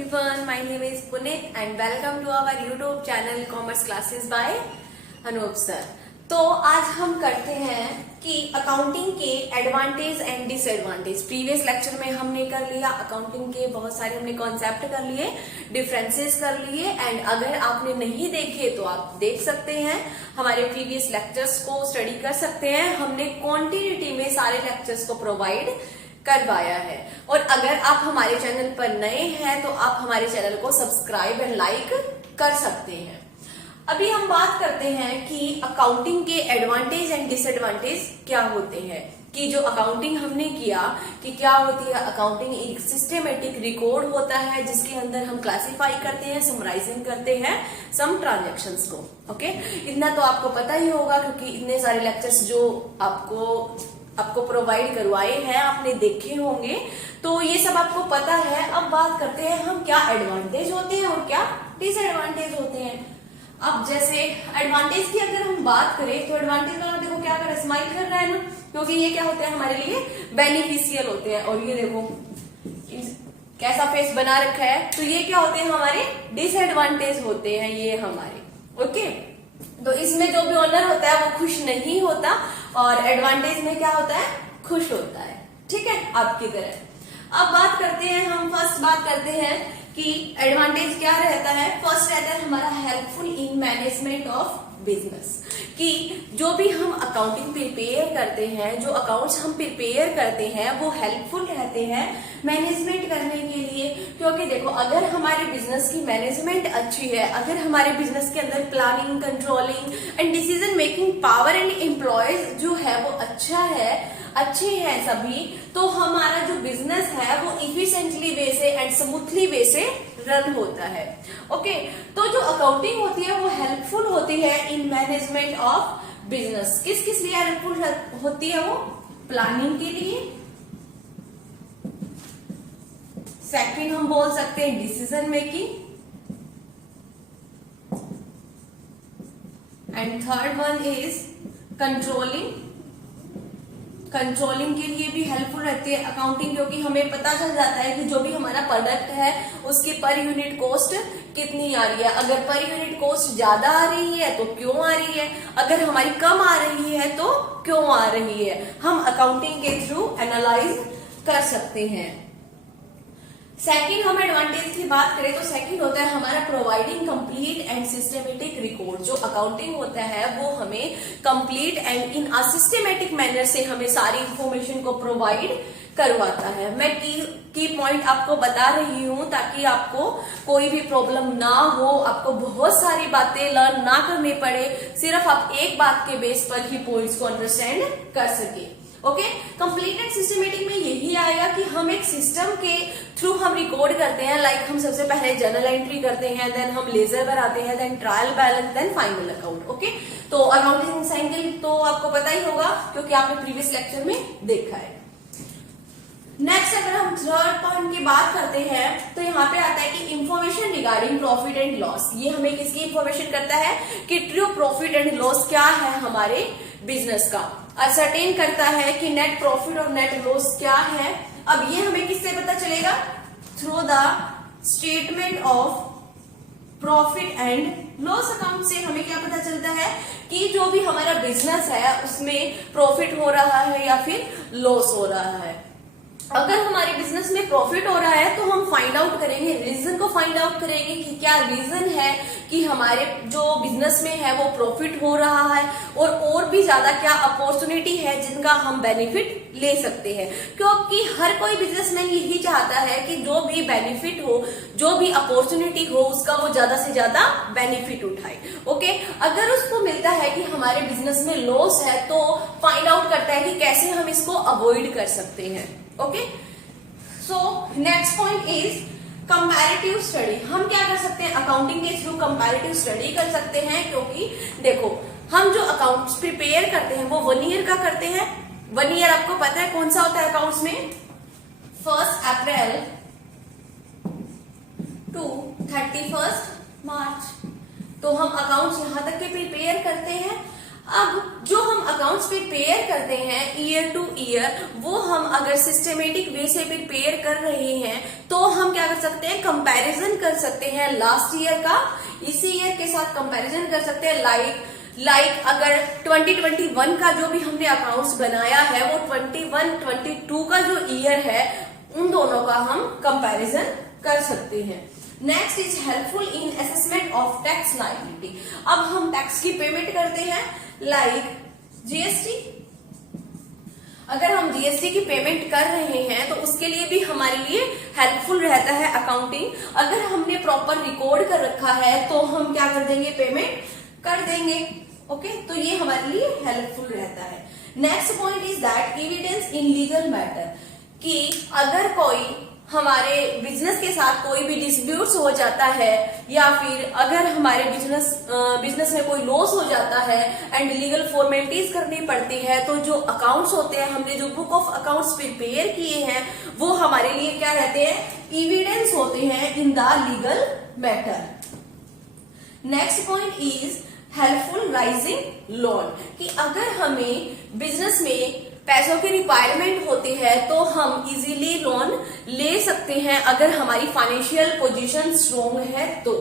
everyone, my name is Puneet and welcome to our YouTube channel Commerce Classes by Anoop sir. तो आज हम करते हैं कि अकाउंटिंग के advantage and disadvantage. Previous lecture में हमने कर लिया अकाउंटिंग के बहुत सारे हमने कॉन्सेप्ट कर लिए, डिफरेंसेस कर लिए एंड अगर आपने नहीं देखे तो आप देख सकते हैं, हमारे प्रीवियस लेक्चर्स को स्टडी कर सकते हैं। हमने क्वांटिटी में सारे लेक्चर्स को प्रोवाइड करवाया है और अगर आप हमारे चैनल पर नए हैं तो आप हमारे चैनल को सब्सक्राइब एंड लाइक कर सकते हैं। अभी हम बात करते हैं कि अकाउंटिंग के एडवांटेज एंड डिसएडवांटेज क्या होते हैं। कि जो अकाउंटिंग हमने किया कि क्या होती है अकाउंटिंग, एक सिस्टमेटिक रिकॉर्ड होता है जिसके अंदर हम क्लासिफाई करते हैं, समराइजिंग करते हैं सम ट्रांजैक्शंस को। ओके, इतना तो आपको पता ही होगा क्योंकि इतने सारे लेक्चर्स जो आपको प्रोवाइड करवाए हैं आपने देखे होंगे, तो ये सब आपको पता है। अब बात करते हैं हम क्या एडवांटेज होते हैं और क्या डिसएडवांटेज होते हैं। अब जैसे एडवांटेज की अगर हम बात करें तो एडवांटेज वाला देखो क्या कर रहा है, स्माइल कर रहा है ना, क्योंकि ये क्या होते हैं हमारे लिए बेनिफिशियल होते हैं। और ये देखो कैसा फेस बना रखा है, तो ये क्या होते हैं हमारे डिसएडवांटेज होते हैं ये हमारे। ओके, तो इसमें जो भी ओनर होता है वो खुश नहीं होता और एडवांटेज में क्या होता है, खुश होता है। ठीक है, आपकी तरह। अब बात करते हैं हम, फर्स्ट बात करते हैं कि एडवांटेज क्या रहता है। फर्स्ट रहता है हमारा helpful in management of business. कि जो भी हम अकाउंटिंग प्रिपेयर करते हैं, जो अकाउंट्स हम प्रिपेयर करते हैं वो हेल्पफुल रहते हैं मैनेजमेंट करने के लिए। क्योंकि देखो अगर हमारे बिजनेस की मैनेजमेंट अच्छी है, अगर हमारे बिजनेस के अंदर planning, controlling and decision making power and employees जो है वो अच्छे हैं सभी, तो हमारा जो बिजनेस है वो इफिशिएंटली वे से एंड स्मूथली वे से रन होता है। ओके, तो जो अकाउंटिंग होती है वो हेल्पफुल होती है इन मैनेजमेंट ऑफ बिजनेस। किस किस लिए हेल्पफुल होती है वो? प्लानिंग के लिए, सेकंड हम बोल सकते हैं decision making, and third one is controlling के लिए भी हेल्पफुल रहती है अकाउंटिंग, क्योंकि हमें पता चल जाता है कि जो भी हमारा प्रोडक्ट है उसकी पर यूनिट कॉस्ट कितनी आ रही है। अगर पर यूनिट कॉस्ट ज्यादा आ रही है तो क्यों आ रही है, अगर हमारी कम आ रही है तो क्यों आ रही है, हम अकाउंटिंग के थ्रू एनालाइज कर सकते हैं। सेकंड हम एडवांटेज की बात करें तो सेकंड होता है हमारा providing complete and systematic record. जो अकाउंटिंग होता है वो हमें complete and in a systematic manner से हमें सारी इंफॉर्मेशन को प्रोवाइड करवाता है। मैं की पॉइंट आपको बता रही हूँ ताकि आपको कोई भी प्रॉब्लम ना हो, आपको बहुत सारी बातें लर्न ना करनी पड़े, सिर्फ आप एक बात के बेस पर ही पॉइंट्स को अंडरस्टैंड कर सके। ओके, कंप्लीट एंड सिस्टमेटिक में यही आएगा कि हम एक सिस्टम के थ्रू हम रिकॉर्ड करते हैं। लाइक हम सबसे पहले जर्नल एंट्री करते हैं, देन हम लेजर बनाते हैं, then trial balance, then final account. Okay, तो अकाउंटिंग साइकिल तो आपको पता ही होगा क्योंकि आपने प्रीवियस लेक्चर में देखा है। नेक्स्ट अगर हम थर्ड पॉइंट की बात करते हैं तो यहाँ पे आता है कि information regarding profit and loss. ये हमें किसकी इंफॉर्मेशन करता है कि ट्रू प्रॉफिट एंड लॉस क्या है हमारे बिजनेस का, असरटेन करता है कि नेट प्रॉफिट और नेट लॉस क्या है। अब ये हमें किससे पता चलेगा? Through the statement of profit and loss account से हमें क्या पता चलता है कि जो भी हमारा बिजनेस है उसमें प्रॉफिट हो रहा है या फिर लॉस हो रहा है। अगर हमारे बिजनेस में प्रॉफिट हो रहा है तो हम फाइंड आउट करेंगे, रीजन को फाइंड आउट करेंगे कि क्या रीजन है कि हमारे जो बिजनेस में है वो प्रॉफिट हो रहा है और भी ज्यादा क्या अपॉर्चुनिटी है जिनका हम बेनिफिट ले सकते हैं। क्योंकि हर कोई बिजनेसमैन यही चाहता है कि जो भी बेनिफिट हो, जो भी अपॉर्चुनिटी हो उसका वो ज्यादा से ज्यादा बेनिफिट उठाए। ओके, अगर उसको मिलता है कि हमारे बिजनेस में लॉस है तो फाइंड आउट करता है कि कैसे हम इसको अवॉइड कर सकते हैं। Okay, so next point is comparative study. हम क्या कर सकते हैं अकाउंटिंग के थ्रू? कंपैरेटिव स्टडी कर सकते हैं, क्योंकि देखो हम जो अकाउंट्स प्रिपेयर करते हैं वो 1 ईयर का करते हैं। 1 ईयर आपको पता है कौन सा होता है अकाउंट्स में? 1 अप्रैल टू 31 मार्च। तो हम अकाउंट्स यहां तक के प्रिपेयर करते हैं। अब जो हम अकाउंट्स प्रिपेयर करते हैं ईयर टू ईयर, वो हम अगर सिस्टमेटिक वे से प्रिपेयर कर रहे हैं तो हम क्या कर सकते हैं, कंपैरिजन कर सकते हैं लास्ट ईयर का इसी ईयर के साथ कंपैरिजन कर सकते हैं। लाइक अगर 2021 का जो भी हमने अकाउंट्स बनाया है वो 21-22 का जो ईयर है उन दोनों का हम कंपैरिजन कर सकते हैं। Next is helpful in assessment of tax liability. अब हम टैक्स की पेमेंट करते हैं लाइक जीएसटी। अगर हम जीएसटी की पेमेंट कर रहे हैं तो उसके लिए भी हमारे लिए हेल्पफुल रहता है अकाउंटिंग। अगर हमने प्रॉपर रिकॉर्ड कर रखा है तो हम क्या कर देंगे, पेमेंट कर देंगे। ओके, तो ये हमारे लिए हेल्पफुल रहता है। Next point is that evidence in legal matter, कि अगर कोई हमारे बिजनेस के साथ कोई भी डिस्प्यूट्स हो जाता है या फिर अगर हमारे बिजनेस में कोई लॉस हो जाता है एंड लीगल फॉर्मेलिटीज करनी पड़ती है, तो जो अकाउंट्स होते हैं, हमने जो बुक ऑफ अकाउंट्स प्रिपेयर किए हैं वो हमारे लिए क्या रहते हैं, एविडेंस होते हैं in the legal matter. Next point is helpful rising loan, कि अगर हमें बिजनेस में पैसों की रिक्वायरमेंट होती है तो हम इजीली लोन ले सकते हैं अगर हमारी फाइनेंशियल पोजीशन स्ट्रोंग है तो।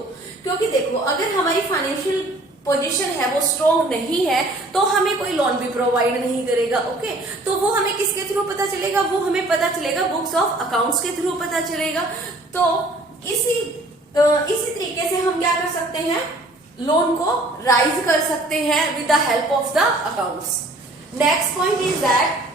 क्योंकि देखो, अगर हमारी फाइनेंशियल पोजीशन है वो स्ट्रोंग नहीं है तो हमें कोई लोन भी प्रोवाइड नहीं करेगा। ओके, तो वो हमें किसके थ्रू पता चलेगा, वो हमें पता चलेगा बुक्स ऑफ अकाउंट्स के थ्रू पता चलेगा। तो इसी तरीके से हम क्या कर सकते हैं, लोन को राइज कर सकते हैं with the help of the accounts. Next point is that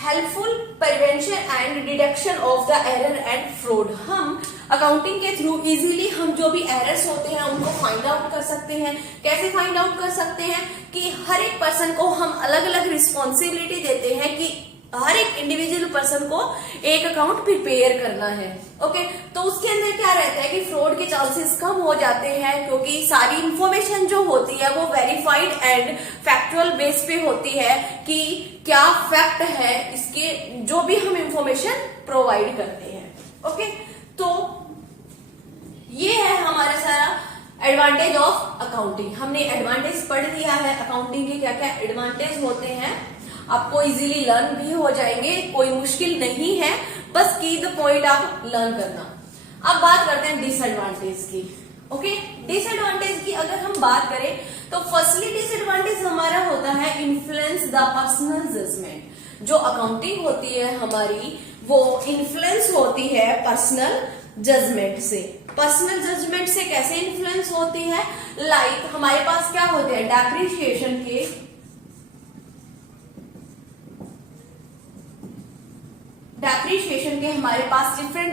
helpful prevention and deduction of the error and fraud. हम अकाउंटिंग के थ्रू इजीली हम जो भी एरर्स होते हैं उनको फाइंड आउट कर सकते हैं। कैसे फाइंड आउट कर सकते हैं, कि हर एक पर्सन को हम अलग अलग रिस्पॉन्सिबिलिटी देते हैं कि हर एक इंडिविजुअल पर्सन को एक अकाउंट प्रिपेयर करना है। ओके, तो उसके अंदर क्या रहता है कि फ्रॉड के चांसेस कम हो जाते हैं, क्योंकि सारी इंफॉर्मेशन जो होती है वो वेरीफाइड एंड फैक्चुअल बेस पे होती है कि क्या फैक्ट है इसके, जो भी हम इंफॉर्मेशन प्रोवाइड करते हैं। ओके, तो ये है हमारा सारा एडवांटेज ऑफ अकाउंटिंग। हमने एडवांटेज पढ़ लिया है अकाउंटिंग के, क्या क्या एडवांटेज होते हैं, आपको इजीली लर्न भी हो जाएंगे, कोई मुश्किल नहीं है, बस की द पॉइंट आप लर्न करना। अब बात करते हैं डिसएडवांटेज की। ओके, डिसएडवांटेज की अगर हम बात करें तो फर्स्टली डिसएडवांटेज हमारा होता है इन्फ्लुएंस द पर्सनल जजमेंट। जो अकाउंटिंग होती है हमारी वो इन्फ्लुएंस होती है पर्सनल जजमेंट से। पर्सनल जजमेंट से कैसे इन्फ्लुएंस होती है, लाइक हमारे पास क्या होते हैं, डेप्रिसिएशन के हमारे पास डिफरेंट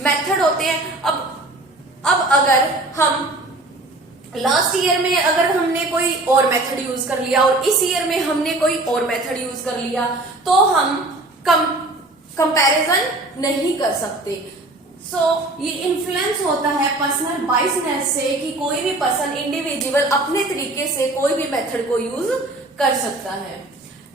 मेथड होते हैं। अब अगर हम लास्ट ईयर में अगर हमने कोई और मेथड यूज कर लिया और इस ईयर में हमने कोई और मेथड यूज कर लिया तो हम कंपैरिजन नहीं कर सकते। ये इन्फ्लुएंस होता है पर्सनल बाइसनेस से, कि कोई भी पर्सन इंडिविजुअल अपने तरीके से कोई भी मेथड को यूज कर सकता है।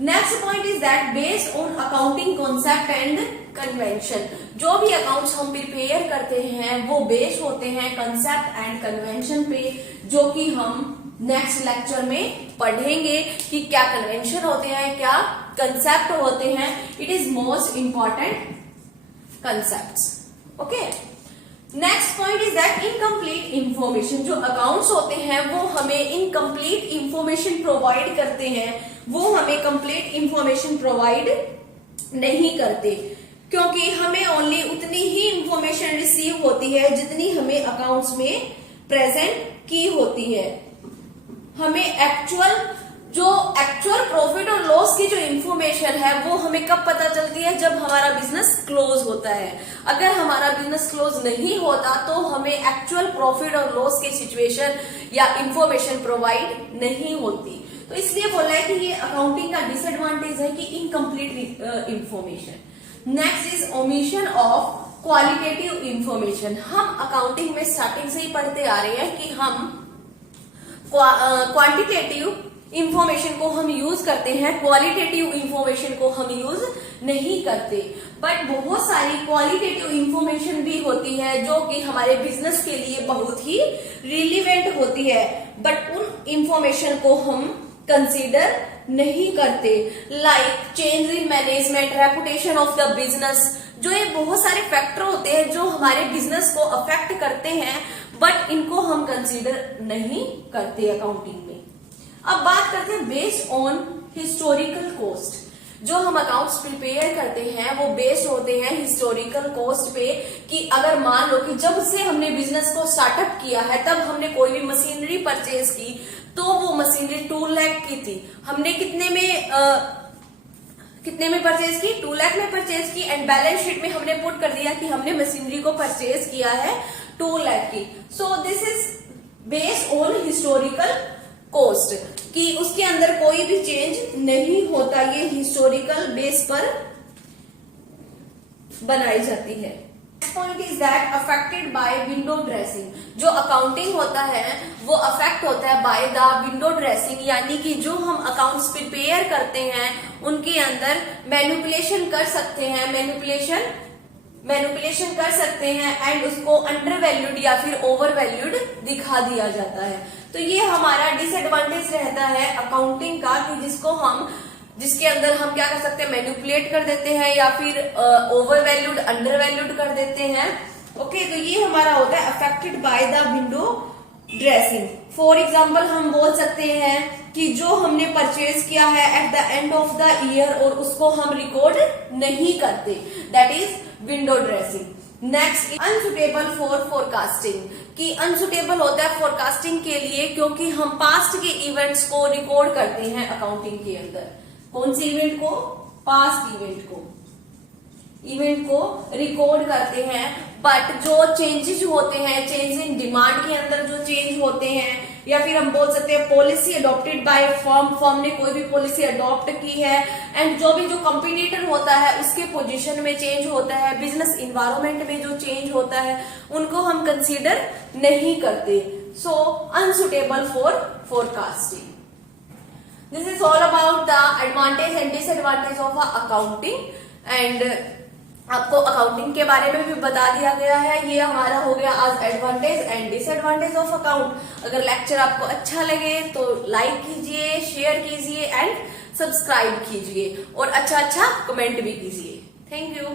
Next point is that based on accounting concept and convention. जो भी अकाउंट्स हम प्रिपेयर करते हैं वो बेस्ड होते हैं कंसेप्ट एंड कन्वेंशन पे, जो कि हम नेक्स्ट लेक्चर में पढ़ेंगे कि क्या कन्वेंशन होते हैं, क्या कंसेप्ट होते हैं। It is most important concepts. Okay, next point is that incomplete information. जो अकाउंट्स होते हैं वो हमें इनकम्प्लीट इंफॉर्मेशन प्रोवाइड करते हैं, वो हमें कंप्लीट इंफॉर्मेशन प्रोवाइड नहीं करते, क्योंकि हमें ओनली उतनी ही इंफॉर्मेशन रिसीव होती है जितनी हमें अकाउंट्स में प्रेजेंट की होती है। हमें एक्चुअल प्रॉफिट और लॉस की जो इंफॉर्मेशन है वो हमें कब पता चलती है, जब हमारा बिजनेस क्लोज होता है। अगर हमारा बिजनेस क्लोज नहीं होता तो हमें एक्चुअल प्रॉफिट और लॉस की सिचुएशन या इंफॉर्मेशन प्रोवाइड नहीं होती। तो इसलिए बोला है कि ये अकाउंटिंग का डिसएडवांटेज है कि incomplete information. Next is omission of qualitative information. हम अकाउंटिंग में स्टार्टिंग से ही पढ़ते आ रहे हैं कि हम क्वांटिटेटिव इंफॉर्मेशन को हम यूज करते हैं, क्वालिटेटिव इंफॉर्मेशन को हम यूज नहीं करते। बट बहुत सारी क्वालिटेटिव इंफॉर्मेशन भी होती है जो कि हमारे बिजनेस के लिए बहुत ही रिलीवेंट होती है, बट उन इंफॉर्मेशन को हम कंसीडर नहीं करते। Like change in management, reputation of the business, जो ये बहुत सारे फैक्टर होते हैं जो हमारे बिजनेस को अफेक्ट करते हैं, बट इनको हम कंसीडर नहीं करते अकाउंटिंग में। अब बात करते हैं बेस्ड ऑन हिस्टोरिकल कॉस्ट। जो हम अकाउंट्स प्रिपेयर करते हैं वो बेस्ड होते हैं हिस्टोरिकल कॉस्ट पे, कि अगर मान लो कि जब से हमने बिजनेस को स्टार्टअप किया है तब हमने कोई भी मशीनरी परचेज की, तो वो मशीनरी 2 लाख की थी, हमने कितने में परचेज की, 2 लाख में परचेज की, एंड बैलेंस शीट में हमने पुट कर दिया कि हमने मशीनरी को परचेज किया है 2 लाख की। So this is based on historical cost, कि उसके अंदर कोई भी चेंज नहीं होता, ये हिस्टोरिकल बेस पर बनाई जाती है। Point is that affected by window dressing. जो अकाउंटिंग होता है वो अफेक्ट होता है बाय द विंडो ड्रेसिंग, यानी कि जो हम अकाउंट्स प्रिपेयर करते हैं उनके अंदर मैनिपुलेशन कर सकते हैं, मैनिपुलेशन कर सकते हैं, एंड उसको अंडर वैल्यूड या फिर ओवर वैल्यूड दिखा दिया जाता है। तो ये हमारा डिसएडवांटेज रहता है अकाउंटिंग का, कि जिसके अंदर हम क्या कर सकते हैं, मैनिपुलेट कर देते हैं या फिर ओवर वैल्यूड अंडर वैल्यूड कर देते हैं। ओके, तो ये हमारा होता है affected by the window dressing. For example हम बोल सकते हैं कि जो हमने परचेज किया है at the end of the year और उसको हम रिकॉर्ड नहीं करते, that is window dressing. Next, unsuitable for forecasting, कि अनसुटेबल होता है फोरकास्टिंग के लिए क्योंकि हम पास्ट के इवेंट्स को रिकॉर्ड करते हैं अकाउंटिंग के अंदर। कौन से इवेंट को? पास्ट इवेंट को रिकॉर्ड करते हैं, बट जो चेंजेस होते हैं, चेंज इन डिमांड के अंदर जो चेंज होते हैं, या फिर हम बोल सकते हैं पॉलिसी अडॉप्टेड बाय फर्म ने कोई भी पॉलिसी अडॉप्ट की है, एंड जो कंपटीटर होता है उसके पोजीशन में चेंज होता है, बिजनेस इन्वायरमेंट में जो चेंज होता है, उनको हम कंसीडर नहीं करते। So unsuitable for forecasting. This is all about the advantage and disadvantage of accounting, and आपको अकाउंटिंग के बारे में भी बता दिया गया है। ये हमारा हो गया आज advantage and disadvantage of account. अगर लेक्चर आपको अच्छा लगे तो लाइक कीजिए, शेयर कीजिए एंड सब्सक्राइब कीजिए, और अच्छा कमेंट भी कीजिए। Thank you.